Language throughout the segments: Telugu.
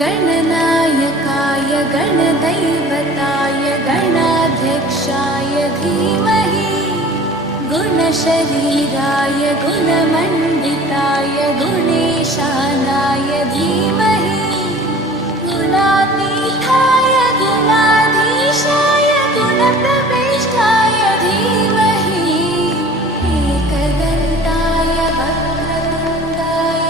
गणनायकाय गणदैवताय गणाध्यक्षाय धीमहि गुणशरीराय गुणमण्डिताय गुणेशानाय धीमहि गुणातीताय गुणाधीशाय गुणप्रविष्टाय धीमहि एकदन्ताय वक्रतुण्डाय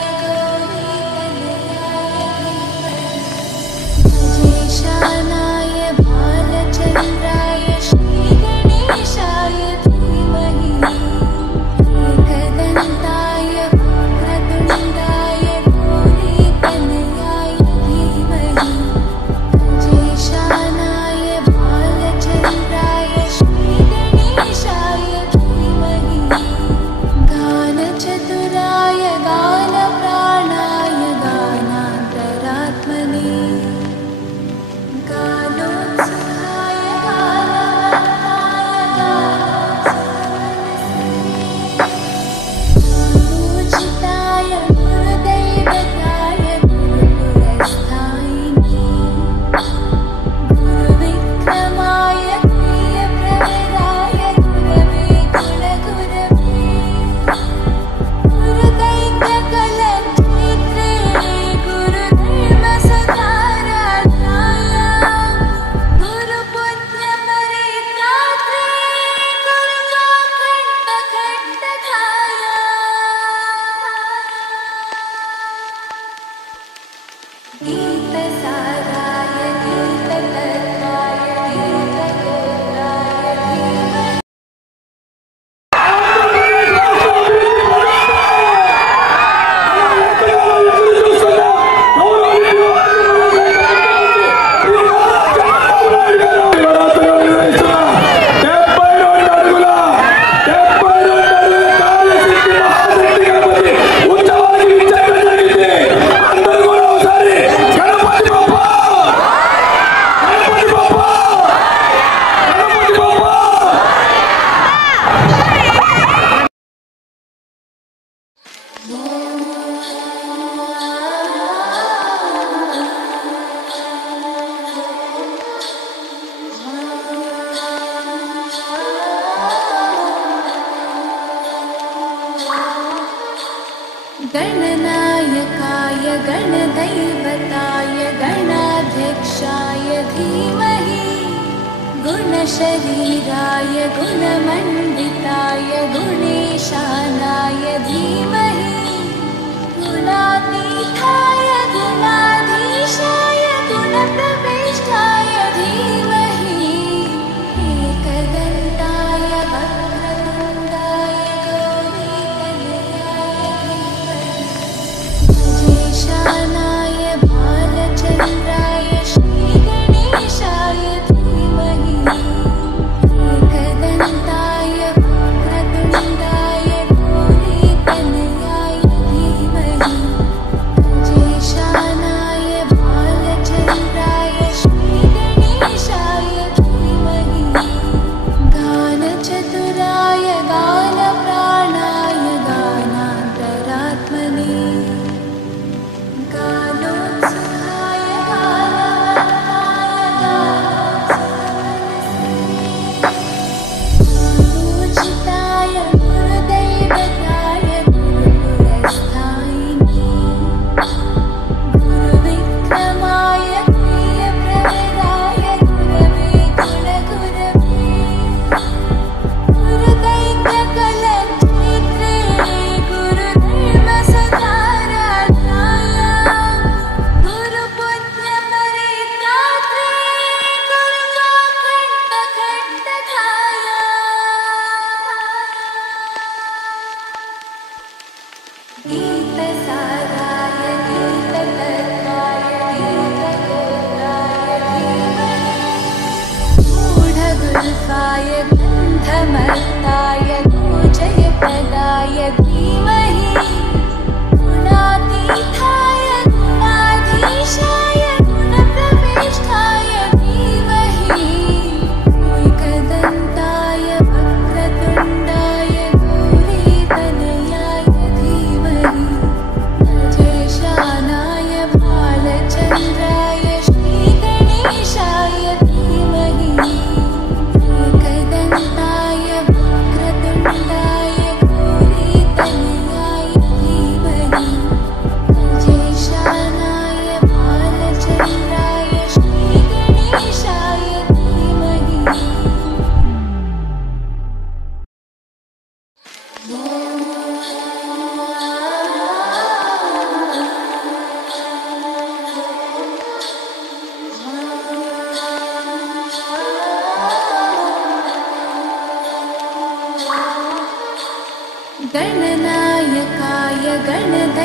गजेशानाय बालचन्द्राय श्रीगणेशाय धीमहि एकदन्ताय वक्रतुण्डाय गौरीतनयाय धीमहि गजेशानाय बालचन्द्राय श्रीगणेशाय धीमहि गानचतुराय गानप्राणाय गानान्तरात्मने गानोत्सुकाय गानोत्सुकाय गुरुदैवताय गुरुपुरस्थायिने गुरुविक्रमाय प्रियप्रवराय गुरवे गुणगुरवे गुरुदैत्यकलक्षेत्रे गुरुधर्मसुधाराध्याय गुरुपुत्रपरित्रात्रे गुरुवाखण्डखण्डकाय गीतसाराय गीततत्त्वाय गीतगोत्राय धीमहि गणनायकाय गणदैवताय गणाध्यक्षाय धीमहि गुणशरीराय गुणमण्डिताय गुणेशानाय धीमहि गुणातीताय गुणाधीशाय गुणप्रविष्टाय धीमहि एकदन्ताय वक्रतुण्डाय गौरीतनयाय गजेशानाय बालचन्द्राय श्रीगणेशाय धीमहि एकदन्ताय वक्रतुण्डाय गौरीतनयाय धीमहि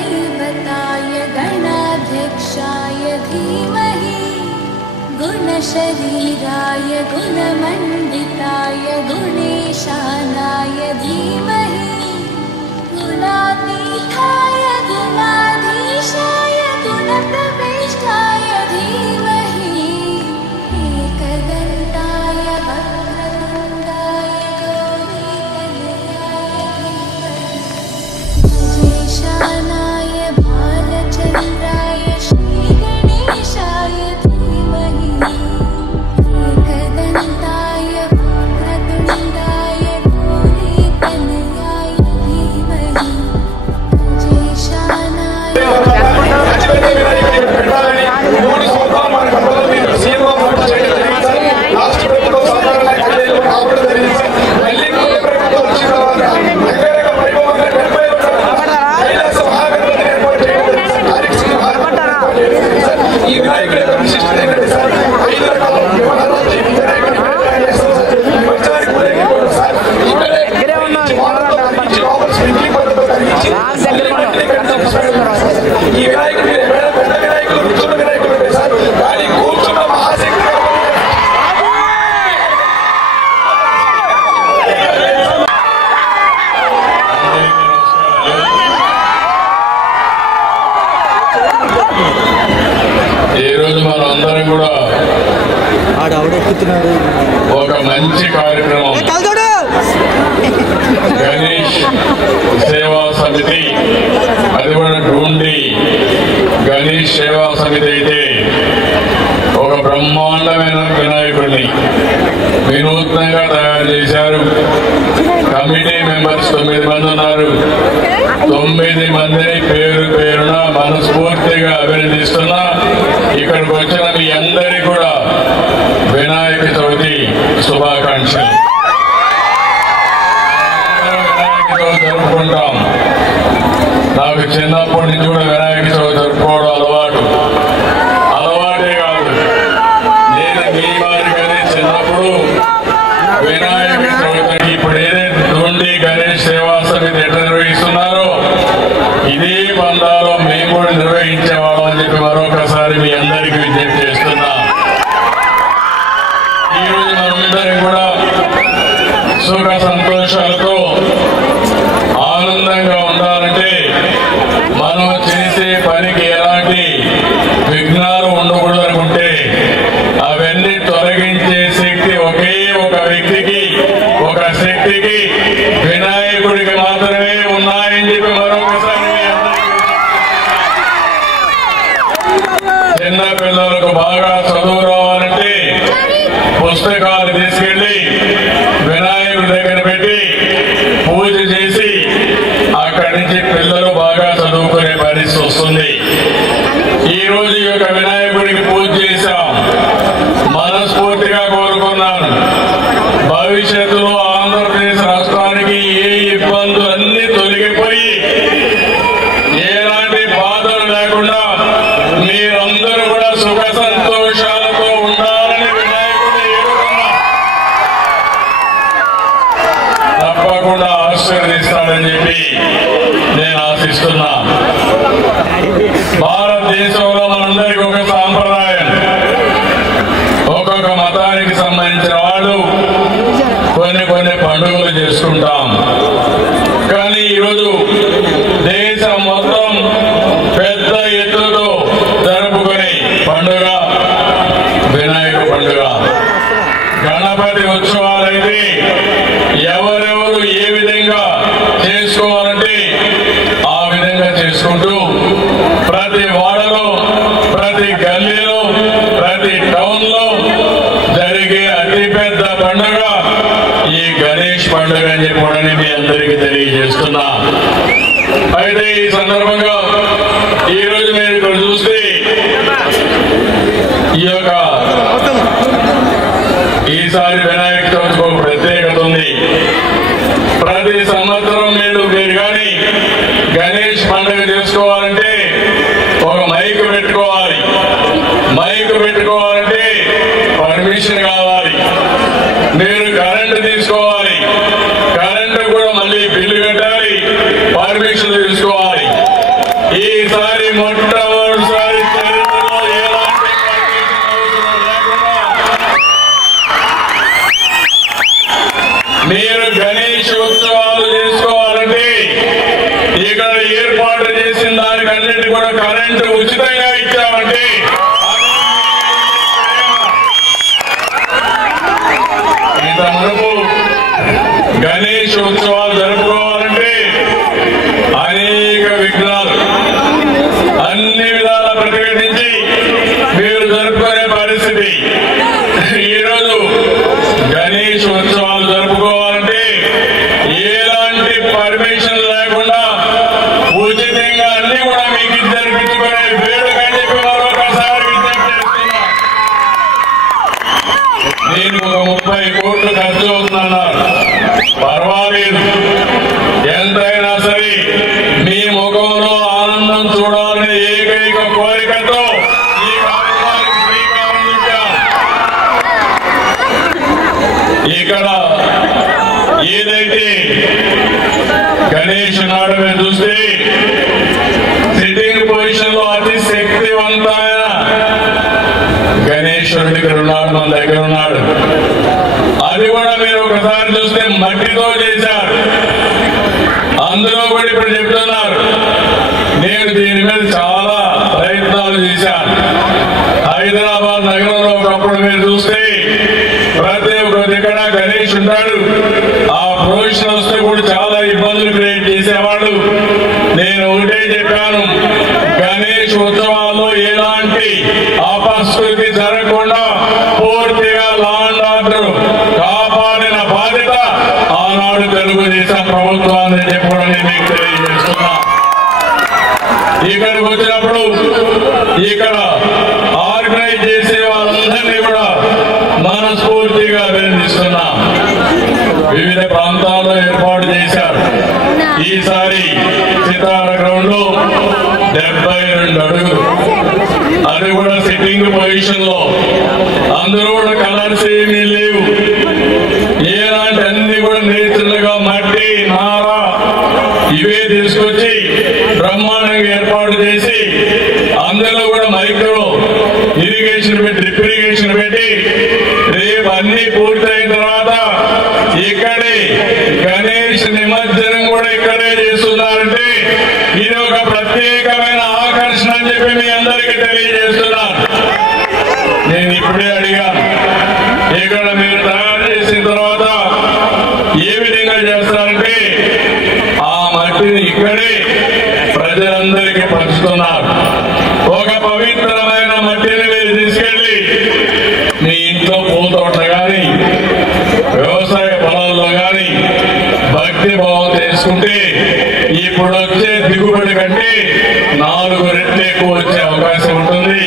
गणदैवताय गणाध्यक्षाय धीमहि गुणशरीराय गुणमण्डिताय गुणेशानाय धीमहि गुणातीताय गुणाधीशाय गुणप्रविष्टाय धीमहि एकदन्ताय वक्रतुण्डाय गौरीतनयाय धीमहि गजेशानाय बालचन्द्राय श्रीगणेशाय धीमहि एकदन्ताय वक्रतुण्डाय गौरीतनयाय धीमहि गजेशानाय ఒక మంచి కార్యక్రమం గణేష్ సేవా సమితి, అది కూడా డూండి గణేష్ సేవా సమితి అయితే ఒక బ్రహ్మాండమైన వినాయకుడిని వినూత్నంగా తయారు చేశారు. కమిటీ మెంబర్స్ 9 మంది ఉన్నారు. 9 మందిని పేరు పేరున మనస్ఫూర్తిగా అభినందిస్తున్నా. ఇక్కడికి వచ్చిన మీ అందరికీ కూడా వినాయక చవితి శుభాకాంక్షలు. వినాయక చవితి జరుపుకుంటాం. నాకు చిన్నప్పటి నుంచి కూడా వినాయక చవితి జరుపుకోవడం అలవాటే కాదు. నేను మీ వారికనే చిన్నప్పుడు వినాయక చవితి ఇప్పుడు ఏదైతే దొండి గణేష్ సేవా సమితి ఎట్లా నిర్వహిస్తున్నారో ఇదే బంధాలో మేము కూడా నిర్వహించేవాళ్ళం అని చెప్పి మరొకసారి మీ అందరికీ విజ్ఞప్తి చేస్తున్నా. ఈ రోజు మనందరం కూడా సుఖ సంతోషాలతో ఆనందంగా ఉండాలంటే మనం చేసే పనికి ఎలాంటి విఘ్నాలు ఉండకూడదు అనుకుంటే అవన్నీ తొలగించే శక్తి ఒకే ఒక వ్యక్తికి, ఒక శక్తికి, వినాయకుడికి మాత్రమే ఉన్నాయని చెప్పి మరొకసారి చిన్న పిల్లలకు బాగా చదువు రావాలంటే పుస్తకాలు తీసుకెళ్లి వినాయకుడి దగ్గర పెట్టి పూజ చేసి అక్కడి నుంచి పిల్లలు బాగా చదువుకునే పరిస్థితి వస్తుంది. ఈ రోజు ఈ యొక్క వినాయకుడికి పూజ చేశాం. మనస్ఫూర్తిగా కోరుకున్నాను, భవిష్యత్తులో ఆంధ్రప్రదేశ్ రాష్ట్రానికి ఏ ఇబ్బందులన్నీ తొలగిపోయి ఎలాంటి బాధలు లేకుండా మీరందరూ కూడా సుఖ సంతోషాలతో ఉండాలని వినాయకుడిని ఏడుకున్నా. తప్పకుండా ఆశీర్వదిస్తాడని చెప్పి నేను ఆశిస్తున్నా. భారతదేశంలో మనందరికీ ఒక సాంప్రదాయం, ఒక్కొక్క మతానికి సంబంధించిన వాళ్ళు కొన్ని పండుగలు చేసుకుంటాం. కానీ ఈరోజు దేశం మొత్తం పెద్ద ఎత్తుతో జరుపుకునే పండుగ వినాయక పండుగ. గణపతి ఉత్సవాలైతే ఎవరెవరు ఏ విధంగా చేసుకోవాలంటే ఆ విధంగా చేసుకుంటూ ప్రతి వాడలో, ప్రతి గల్లీలో, ప్రతి టౌన్ లో జరిగే అతిపెద్ద పండుగ ఈ గణేష్ పండుగ అని చెప్పి మీ అందరికీ తెలియజేస్తున్నా. అయితే ఈ సందర్భంగా ఈ రోజు మీరు ఇక్కడ చూస్తే ఈ యొక్క ఈసారి వినాయక చవితికి ఒక ప్రత్యేకత ఉంది. ప్రతి సంవత్సరం మీరు కానీ గణేష్ పండుగ చేసుకోవాలంటే ఒక మైక్ పెట్టుకోవాలి. మైక్ పెట్టుకోవాలంటే పర్మిషన్ కావాలి. మీరు కరెంటు తీసుకోవాలి. కరెంటు కూడా మళ్ళీ బిల్లు కట్టాలి, పర్మిషన్ తీసుకోవాలి. ఈ కూడా కరెంటు ఉచితంగా ఇచ్చామంటే ఇంతవరకు గణేష్ ఉత్సవాలు జరుపుకోవాలంటే అనేక విఘ్నాలు అన్ని విధాల ప్రతిఘటించి మీరు జరుపుకునే పరిస్థితి. ఈరోజు గణేష్ ఉత్సవాలు జరుపుకోవాలంటే ఎలాంటి పర్మిషన్ లేకుండా ఉచితంగా అన్ని కూడా మీకు జరిపించుకునే వేడుక అని చెప్పి మరొకసారి విజ్ఞప్తి చేస్తున్నా. నేను ఒక 30 కోట్లు ఖర్చు అవుతుందన్నారు. పర్వాలేదు, ఎంతైనా సరే మీ ముఖంలో ఆనందం చూడాలనే ఏకైక కోరికతో ఈ కార్యక్రమానికి శ్రీకారం చుట్టాం. ఇక్కడ ఏదైతే గణేష్ నాడు మీద చూస్తే సిట్టింగ్ పొజిషన్ లో అతి శక్తివంతమైన గణేశ్వరుడు ఇక్కడ ఉన్నాడు, మన దగ్గర ఉన్నాడు. అది కూడా మీరు ఒకసారి చూస్తే మట్టితో చేశారు. అందులో కూడా ఇప్పుడు చెప్తున్నారు, నేను దీని మీద చాలా ప్రయత్నాలు చేశాను. హైదరాబాద్ నగరంలో ఒకప్పుడు మీరు చూస్తే ప్రతి ఒక్క దగ్గర గణేష్ ఉంటాడు. ఆ ప్రొఫెషన్ వస్తే కూడా చాలా ఇబ్బందులు క్రియేట్ చేసేవాళ్ళు. నేను ఒకటే చెప్పాను, గణేష్ ఉత్సవాల్లో ఎలాంటి అపస్కృతి జరగకుండా పూర్తిగా లా అండ్ ఆర్డర్ కాపాడిన బాధ్యత ఆనాడు తెలుగుదేశం ప్రభుత్వాన్ని చెప్పడం నేను మీకు తెలియజేస్తున్నా. ఇక్కడికి వచ్చినప్పుడు ఇక్కడ ఆర్గనైజ్ చేసే వాళ్ళందరినీ కూడా మనస్ఫూర్తిగా అభినందిస్తున్నా. వివిధ ప్రాంతాల్లో ఏర్పాటు చేశారు. ఈసారి సితార గ్రౌండ్ లో 72 అడుగులు, అది కూడా సిట్టింగ్ పొజిషన్ లో. అందరూ కూడా కలర్స్ ఏమీ లేవు. ఏలాంటి అన్ని కూడా నేచురల్ గా మట్టి, నార ఇవే తీసుకొచ్చి బ్రహ్మాండంగా ఏర్పాటు చేసి అందులో కూడా మైక్రో ఇరిగేషన్ పెట్టి, డ్రిప్ ఇరిగేషన్ పెట్టి రేపు అన్ని పూర్తయిన తర్వాత ఇక్కడే గణేష్ నిమజ్జనం కూడా ఇక్కడే చేస్తున్నారంటే ఇది ఒక ప్రత్యేకమైన ఆకర్షణ అని చెప్పి మీ అందరికీ తెలియజేస్తున్నాను. నేను ఇప్పుడే అడిగాను, ఇక్కడ మీరు తయారు చేసిన తర్వాత ఏ విధంగా చేస్తారంటే ఆ మట్టిని ఇక్కడే ప్రజలందరికీ పంచుతున్నారు. ఒక పవిత్రమైన మట్టిని మీరు తీసుకెళ్లి మీ ఇంట్లో పూతోట గాని వ్యవసాయ పొలాల్లో గాని భక్తి భావం చేసుకుంటే ఇప్పుడు వచ్చే దిగుబడి కంటే 4 రెట్లు ఎక్కువ వచ్చే అవకాశం ఉంటుంది.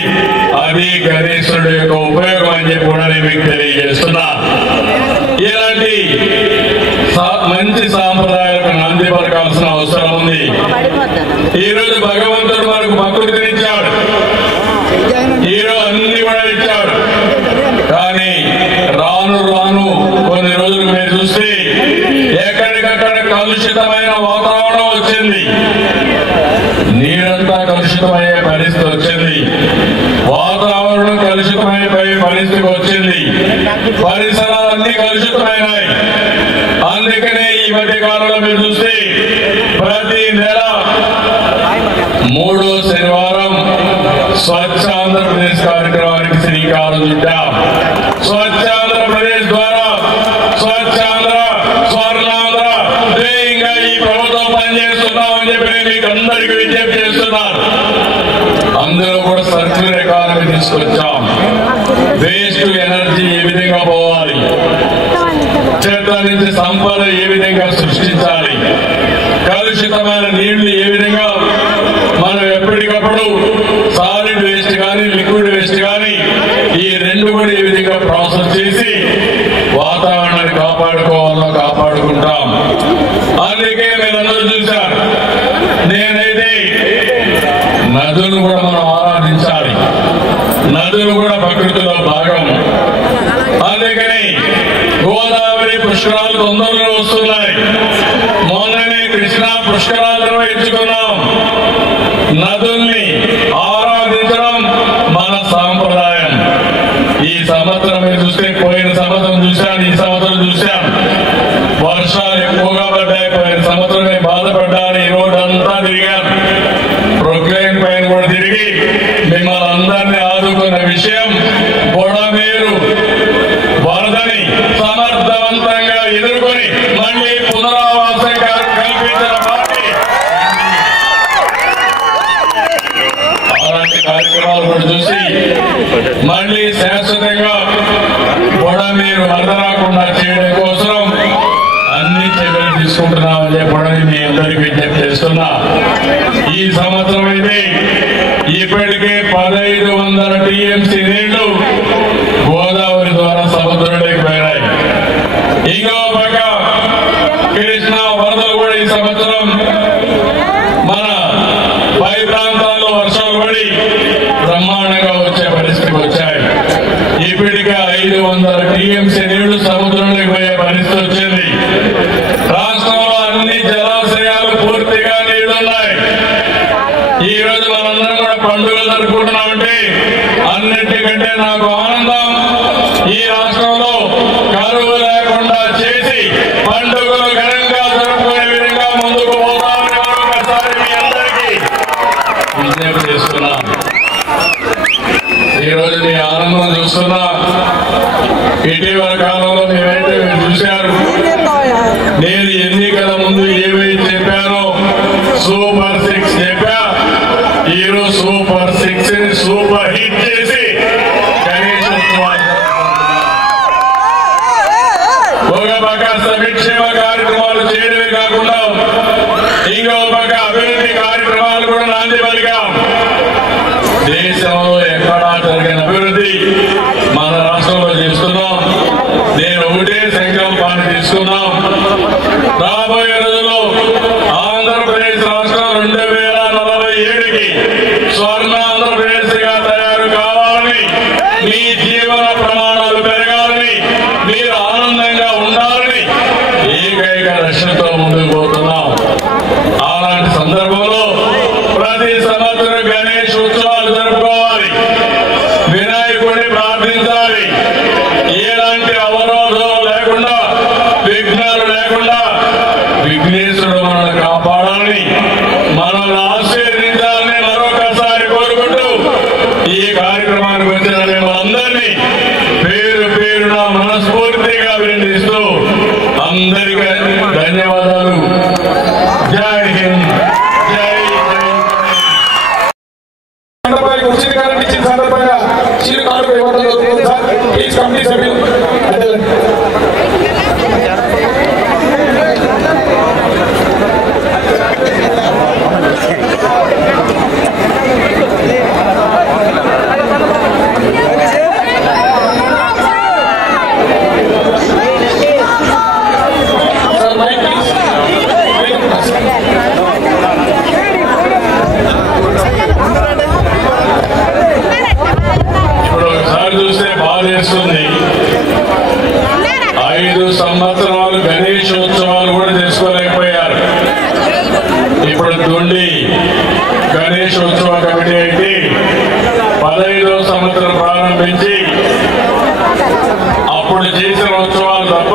అది గణేశుడి యొక్క ఉపయోగం అని చెప్పి కూడా నేను మీకు తెలియజేస్తున్నా. ఇలాంటి మంచి సాంప్రదాయాలకు నాంది పలకాల్సిన అవసరం ఉంది. ఈ రోజు భగవంతుడు మనకు ప్రకృతినిచ్చాడు, ఈరోజు అన్ని కూడా ఇచ్చాడు. కానీ రాను రాను కొన్ని రోజులు మీరు చూస్తే ఎక్కడికక్కడ కలుషితమైన వాతావరణం వచ్చింది. నీరంతా కలుషితమయ్యే పరిస్థితి వచ్చింది. వాతావరణం కలుషితమైపోయే పరిస్థితి వచ్చింది. పరిసరాలన్నీ కలుషితమైనాయి. అందుకనే ఈ మధ్య కాలంలో మీరు చూస్తే ప్రతి నెల 3వ శనివారం స్వచ్ఛ ఆంధ్రప్రదేశ్ కార్యక్రమానికి శ్రీకారం చుట్టాం. స్వచ్ఛ ఆంధ్రప్రదేశ్ ద్వారా స్వచ్ఛాంధ్ర, స్వర్ణాంధ్ర ధ్యేయంగా ఈ ప్రభుత్వం పనిచేస్తున్నామని చెప్పి మీకు అందరికీ విజ్ఞప్తి చేస్తున్నాను. అందులో కూడా సర్క్యులర్ ఎకానమీ తీసుకొచ్చాం. వేస్ట్ ఎనర్జీ ఏ విధంగా పోవాలి, చెత్త నుంచి సంపద ఏ విధంగా సృష్టించాలి, కలుషితమైన నీళ్లు ఏ విధంగా మనం ఎప్పటికప్పుడు సాలిడ్ వేస్ట్ కానీ లిక్విడ్ వేస్ట్ కానీ ఈ రెండు కూడా ఏ విధంగా ప్రాసెస్ చేసి వాతావరణాన్ని కాపాడుకోవాలో కాపాడుకుంటాం. అందుకే మీరందరూ చూశారు, నేనైతే నదులు కూడా మనం ఆరాధించాలి. నదులు కూడా ప్రకృతిలో భాగం. అందుకని గోదావరి పుష్కరాలు తొందరలో వస్తున్నాయి. మొన్ననే కృష్ణా పుష్కరాలు నిర్వహించుకున్నాం. నదుల్ని ఆరాధించడం మన సాంప్రదాయం. ఈ సంవత్సరం మీరు చూస్తే పోయిన సంవత్సరం చూశాను, ఈ సంవత్సరం చూశాను. వర్షాలు ఎక్కువగా పడ్డాయి. పోయిన సంవత్సరం బాధపడ్డాను. ఈ రోడ్డు అంతా తిరిగాను. ప్రొక్లైన్ పైన కార్యక్రమాలు కూడా చూసి మళ్ళీ శాశ్వతంగా కూడా మీరు వరద రాకుండా చేయడం కోసం అన్ని చర్యలు తీసుకుంటున్నామని చెప్పడం మీ అందరికీ విజ్ఞప్తి చేస్తున్నా. ఈ సంవత్సరం అయితే ఇప్పటికే 1500 టీఎంసీ నీళ్లు గోదావరి ద్వారా సముద్రంలోకి పోయినాయి. ఇంకో పక్క కృష్ణా వరదలు కూడా ఈ సంవత్సరం మన పై ప్రాంతాల్లో వర్షాలు పడి బ్రహ్మాండంగా వచ్చే పరిస్థితికి వచ్చాయి. ఇప్పటికే 500 టీఎంసీ నీళ్లు సముద్రంలోకి పోయే పరిస్థితి వచ్చింది. రాష్ట్రంలో అన్ని జలాశయాలు పూర్తిగా నీళ్లున్నాయి. ఈ రోజు మనందరం కూడా పండుగలు జరుపుకుంటున్నామంటే అన్నిటికంటే నాకు ఆనందం, ఈ రాష్ట్రంలో కరువు లేకుండా చేసి పండుగలు ఘనంగా జరుపుకునే విధంగా ముందుకు పోతామని మరొకసారి మీ అందరికీ విజ్ఞప్తి చేస్తున్నాం. ఈ రోజు మీ ఆనందం చూస్తున్నా. ఇటీవల కాలంలో మేమైతే మీరు చూశారు, నేను ఎన్నికల ముందు ఏవైతే చెప్పానో సూపర్ 6 చెప్పా. ఈరోజు సూపర్ 6 ని సూపర్ హిట్ చేసి గణేష్ ఉత్సవాలు ఒక పక్క సంక్షేమ కార్యక్రమాలు చేయడమే కాకుండా ఇంకో పక్క అభివృద్ధి కార్యక్రమాలు కూడా నాంది పలికాం. దేశంలో ఎక్కడా జరిగిన అభివృద్ధి మన రాష్ట్రంలో చేస్తున్నాం. నేను ఒకటే సంకల్పాన్ని తీసుకున్నాం. రాబోయే రోజుల్లో ఆంధ్రప్రదేశ్ రాష్ట్రం 2047కి స్వర్ణ ఆంధ్రప్రదేశ్ గా తయారు కావాలని, మీ జీవన ప్రమాణాలు పెరగాలని, మీరు ఆనందంగా ఉండాలని ఏకైక లక్ష్యంతో ముందుకు పోతున్నాం. అలాంటి సందర్భంలో ప్రతి సంవత్సరం గణేష్ ఉత్సవాలు జరుపుకోవాలి, వినాయకుడిని ప్రార్థించాలి. ఎలాంటి అవరోధాలు లేకుండా, విఘ్నాలు లేకుండా విఘ్నేశ్వరుడు మనల్ని కాపాడాలని, మనల్ని ఆశీర్వదించాలని మరొకసారి కోరుకుంటూ ఈ కార్యక్రమానికి వచ్చిన అందరినీ పేరు పేరున మనస్ఫూర్తిగా అభినందిస్తూ అందరికీ ధన్యవాదాలు. జై హింద్, జై ఉచిత కరెంట్ ఇచ్చిన సందర్భంగా చిరు కానుక ఇవ్వడం జరుగుతుంది సార్. ప్లీజ్ కమిటీ సభ్యులు సార్ మైక్ ప్లీజ్. ఇప్పుడు ఒకసారి చూస్తే బాధ చేస్తుంది. 5 సంవత్సరాలు గణేష్ ఉత్సవాలు కూడా చేసుకోలేకపోయారు. ఇప్పుడు దుండి గణేష్ ఉత్సవ కమిటీ అయితే 15వ సంవత్సరం ప్రారంభించి అప్పుడు చేసిన ఉత్సవాలు తప్ప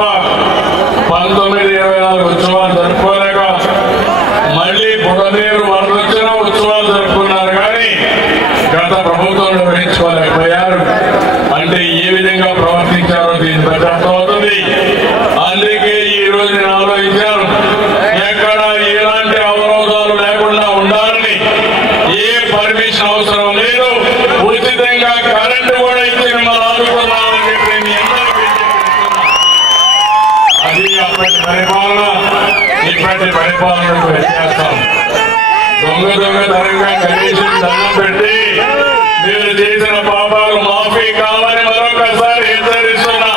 1924 ఉత్సవాలు జరుపుకోలేక మళ్ళీ బుడమేరు వరద వచ్చిన ఉత్సవాలు జరుపుకున్నారు. కానీ గత ప్రభుత్వం నిర్వహించుకోలేకపోయారు. అంటే ఏ విధంగా ప్రవర్తించారో దీన్ని బట్టి అర్థమవుతుంది. అందుకే ఈ రోజు నేను ఆలోచించాను, ఎక్కడ ఎలాంటి అవరోధాలు లేకుండా ఉండాలని, ఏ పర్మిషన్ అవసరం లేదు, ఉచితంగా కరెంటు కూడా ఇచ్చి మిమ్మల్ని ఆదుకున్నామని చెప్పి మీ అందరికీ అది అప్పటి పరిపాలన ఇప్పటి పరిపాలనకు వ్యత్యాసం. దొంగతనంగా గణేశుని దండం పెట్టి మీరు చేసిన పాపాలు మాఫీ కావాలని మరొకసారి హెచ్చరిస్తున్నా.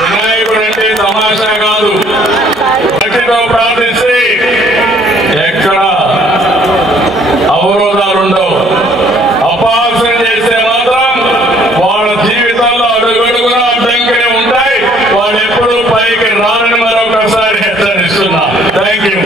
వినాయకుడు అంటే తమాషా కాదు. భక్తితో ప్రార్థిస్తే ఎక్కడ అవరోధాలు ఉండవు. అపహాస్యం చేస్తే మాత్రం వాళ్ళ జీవితాల్లో అడుగడుగునా అడ్డంకినే ఉంటాయి. వాళ్ళు ఎప్పుడూ పైకి రానని మరొకసారి హెచ్చరిస్తున్నా. Thank you.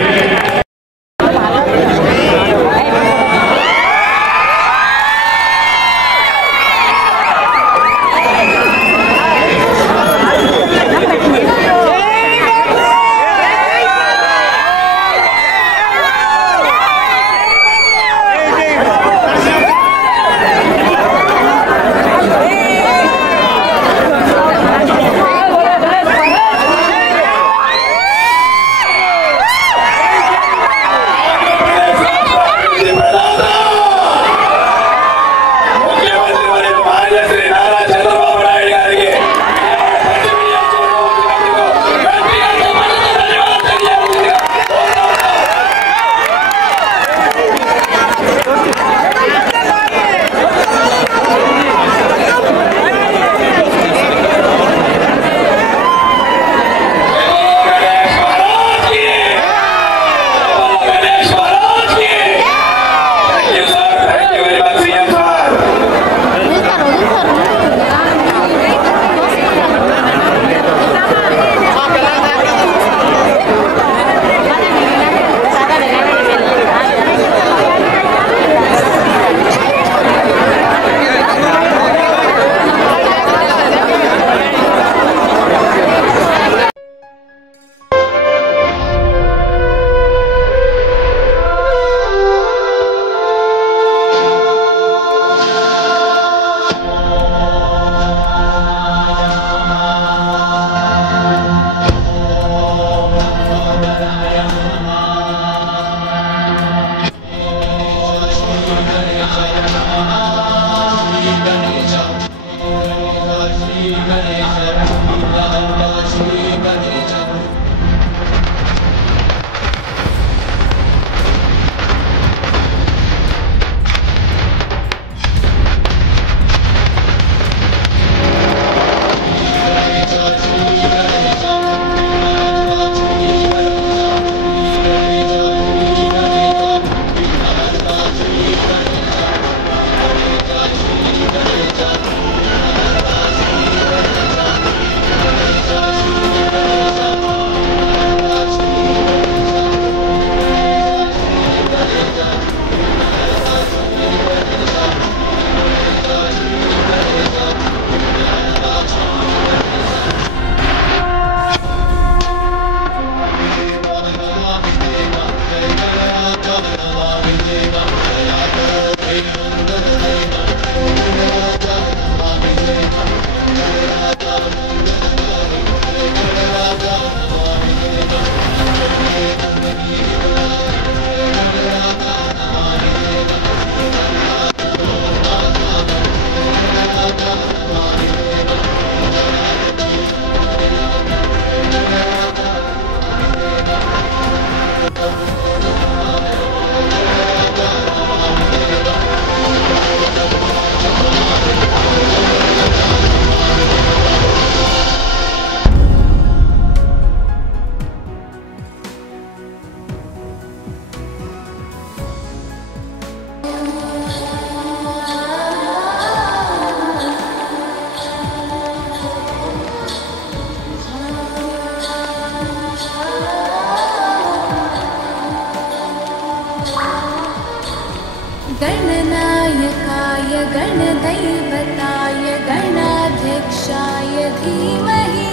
गणदैवताय गणाध्यक्षाय धीमहि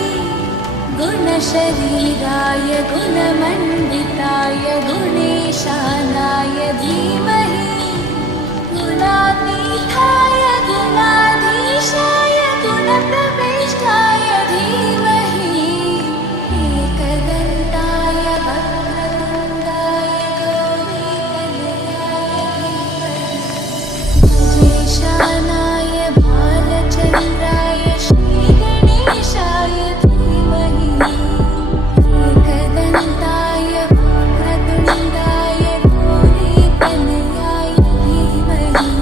गुणशरीराय गुणमण्डिताय गुणेशानाय धीमहि गुणातीताय गुणाधीशाय गुणप्रविष्टाय धीमहि एकदन्ताय वक्रतुण्डाय गजेशानाय भालचन्द्राय श्रीगणेशाय धीमहि एकदन्ताय वक्रतुण्डाय गौरीतनयाय धीमहि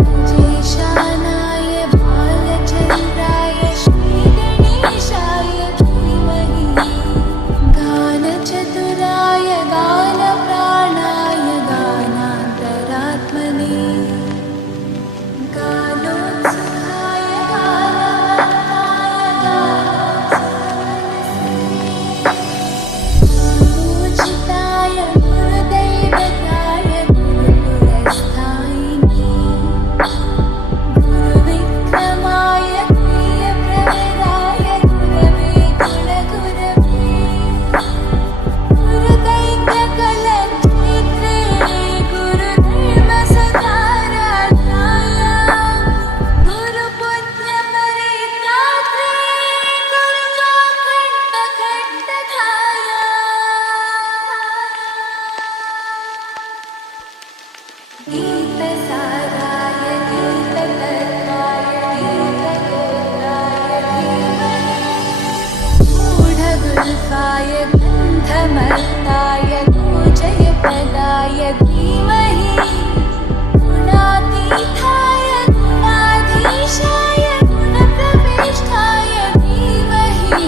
गजेशानाय भालचन्द्राय श्रीगणेशाय धीमहि गानचतुराय गानप्राणाय गानान्तरात्मने गानोत्सुकाय गानोत्सुकमनसे पूजिताय गुरुदैवताय गुरुपुरस्थायिने गुरुविक्रमाय प्रियप्रवराय गुरवे गुणगुरवे गुरुदैत्यकलक्षेत्रे गुरुधर्मसुधाराध्याय गुरुपुत्रमरित्रात्रे गुरुगोखण्डखण्डकाय गीतसाराय गीततत्त्वाय गीतगोत्राय धीमहि गूढगुल्फाय गन्धमर्ताय गोजयपदाय धीमहि गुणातीताय गुणाधीशाय गुणप्रविष्टाय धीमहि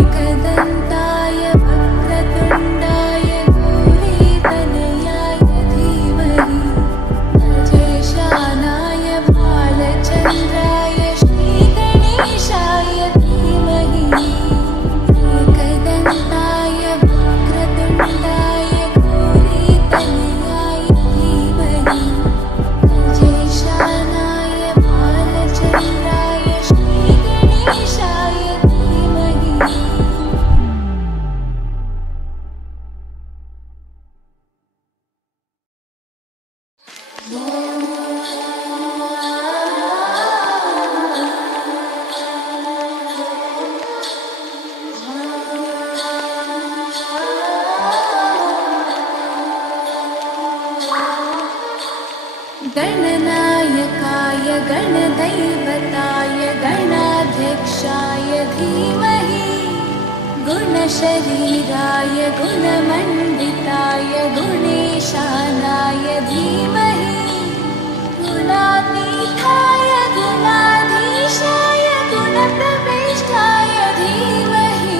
एकदन्ताय वक्रतुण्डाय गौरीतनयाय धीमहि गजेशानाय भालचन्द्राय श्रीगणेशाय धीमहि एकदन्ताय वक्रतुण्डाय गौरीतनयाय धीमहि गजेशानाय भालचन्द्राय श्रीगणेशाय धीमहि गणनायकाय गणदैवताय गणाध्यक्षाय धीमहि गुणशरीराय गुणमण्डिताय गुणेशानाय धीमहि गुणातीताय गुणाधीशाय गुणप्रविष्टाय धीमहि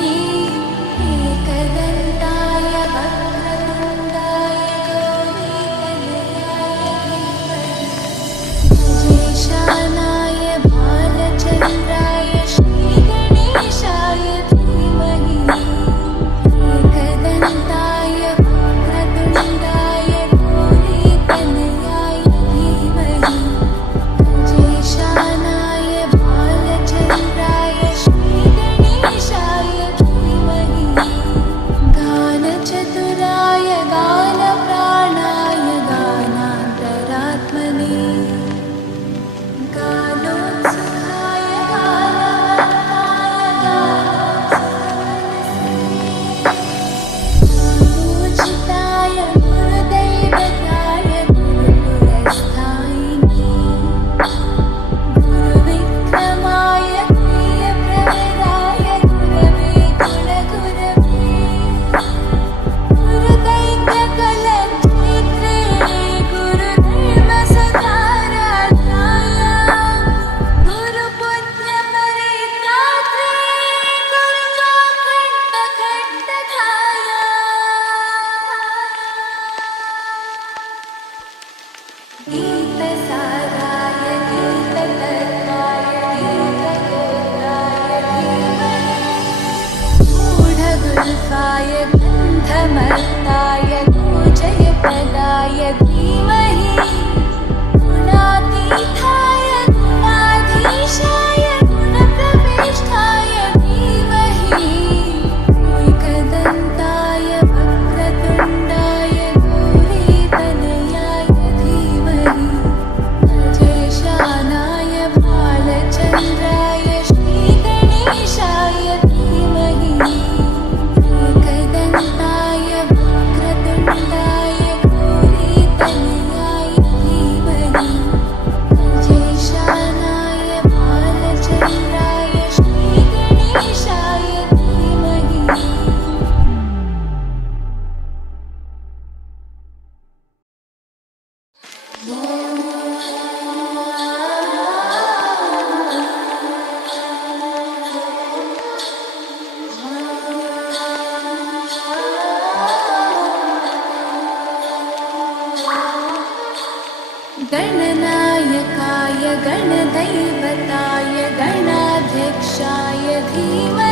एकदन्ताय वक्रतुण्डाय गौरीतनयाय धीमहि गजेशानाय भालचन्द्राय श्रीगणेशाय धीमहि एकदन्ताय वक्रतुण्डाय गौरीतनयाय धीमहि गजेशानाय भालचन्द्राय श्रीगणेशाय धीमहि गानचतुराय गानप्राणाय गानान्तरात्मने गानोत्सुकाय पूजिताय गुरुदैवताय गुरुपुरस्थायिने गुरुविक्रमाय प्रियप्रवराय गुरवे गुणगुरवे गुरुदैत्यकलक्षेत्रे गुरुधर्मसुधाराध्याय गुरुपुत्रमरित्रात्रे गुरुगोखण्डखण्डकाय गीतसाराय गीततत्त्वाय गीतगोत्राय धीमहि गूढगुल्फाय गन्धमर्ताय गोजयपदाय धीमहि गुणातीताय गणनायकाय गणदैवताय गणाध्यक्षाय धीमहि